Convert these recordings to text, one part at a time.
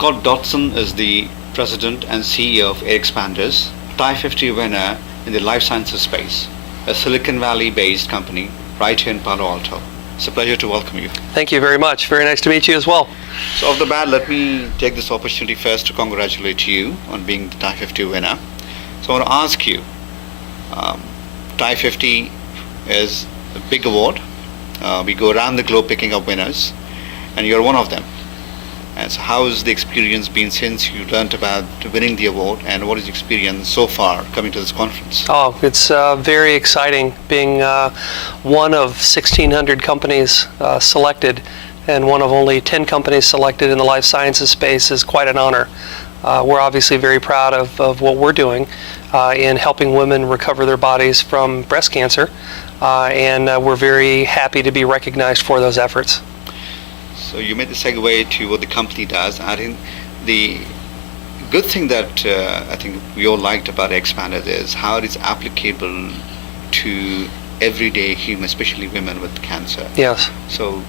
Scott Dodson is the president and CEO of AirXpanders, TiE50 winner in the life sciences space, a Silicon Valley-based company right here in Palo Alto. It's a pleasure to welcome you. Thank you very much. Very nice to meet you as well. So off the bat, let me take this opportunity first to congratulate you on being the TiE50 winner. So I want to ask you, TiE50 is a big award. We go around the globe picking up winners, and you're one of them. And so how has the experience been since you learned about winning the award, and what is the experience so far coming to this conference? Oh, it's very exciting being one of 1,600 companies selected, and one of only 10 companies selected in the life sciences space is quite an honor. We're obviously very proud of what we're doing in helping women recover their bodies from breast cancer, and we're very happy to be recognized for those efforts. So you made the segue to what the company does. I think the good thing that I think we all liked about AirXpanders is how it is applicable to everyday humans, especially women with cancer. Yes. So,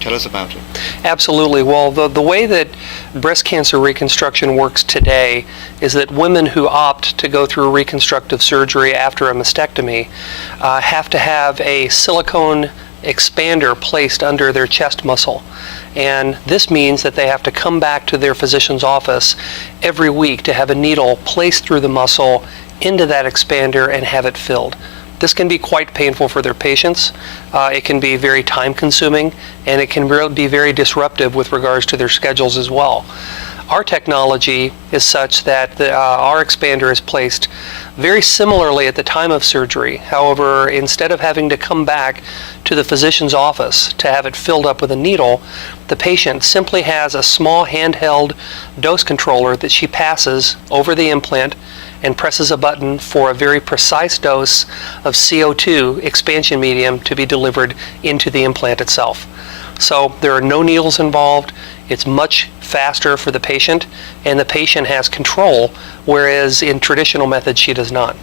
tell us about it. Absolutely. Well, the way that breast cancer reconstruction works today is that women who opt to go through reconstructive surgery after a mastectomy have to have a silicone expander placed under their chest muscle. And this means that they have to come back to their physician's office every week to have a needle placed through the muscle into that expander and have it filled. This can be quite painful for their patients. It can be very time consuming, and it can be very disruptive with regards to their schedules as well. Our technology is such that our expander is placed very similarly at the time of surgery. However, instead of having to come back to the physician's office to have it filled up with a needle, the patient simply has a small handheld dose controller that she passes over the implant and presses a button for a very precise dose of CO2 expansion medium to be delivered into the implant itself. So there are no needles involved. It's much faster for the patient, and the patient has control, whereas in traditional methods she does not.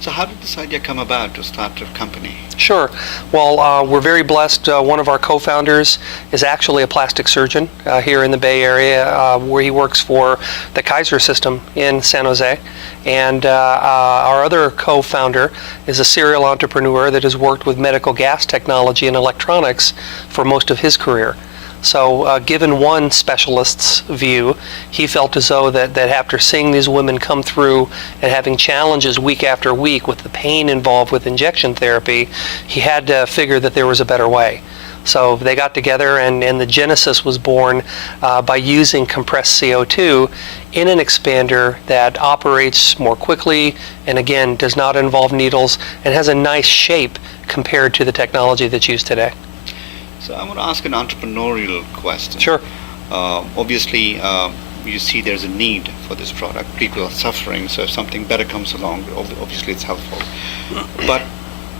So how did this idea come about to start a company? Sure. Well, we're very blessed. One of our co-founders is actually a plastic surgeon here in the Bay Area, where he works for the Kaiser system in San Jose. And our other co-founder is a serial entrepreneur that has worked with medical gas technology and electronics for most of his career. So given one specialist's view, he felt as though that after seeing these women come through and having challenges week after week with the pain involved with injection therapy, he had to figure that there was a better way. So they got together, and the genesis was born by using compressed CO2 in an expander that operates more quickly and again does not involve needles and has a nice shape compared to the technology that's used today. So I want to ask an entrepreneurial question. Sure. Obviously, you see there's a need for this product. People are suffering, so if something better comes along, obviously it's helpful. But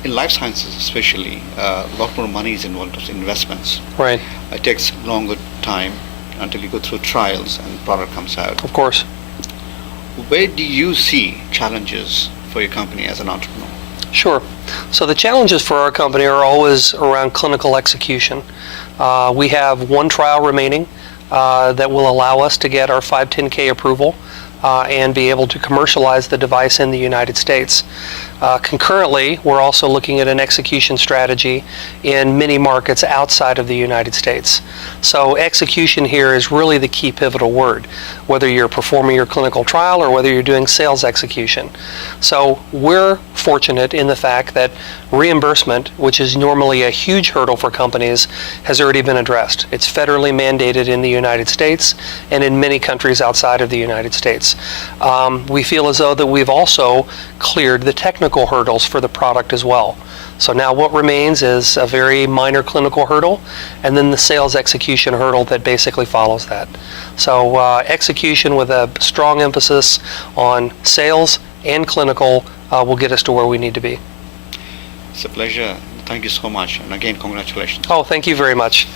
in life sciences especially, a lot more money is involved in investments. Right. It takes longer time until you go through trials and the product comes out. Of course. Where do you see challenges for your company as an entrepreneur? Sure. So the challenges for our company are always around clinical execution. We have one trial remaining that will allow us to get our 510(k) approval and be able to commercialize the device in the United States. Concurrently, we're also looking at an execution strategy in many markets outside of the United States. So execution here is really the key pivotal word, whether you're performing your clinical trial or whether you're doing sales execution. So we're fortunate in the fact that reimbursement, which is normally a huge hurdle for companies, has already been addressed. It's federally mandated in the United States and in many countries outside of the United States. We feel as though that we've also cleared the technical hurdles for the product as well. So now what remains is a very minor clinical hurdle and then the sales execution hurdle that basically follows that. So execution with a strong emphasis on sales and clinical will get us to where we need to be. It's a pleasure. Thank you so much. And again, congratulations. Oh, thank you very much.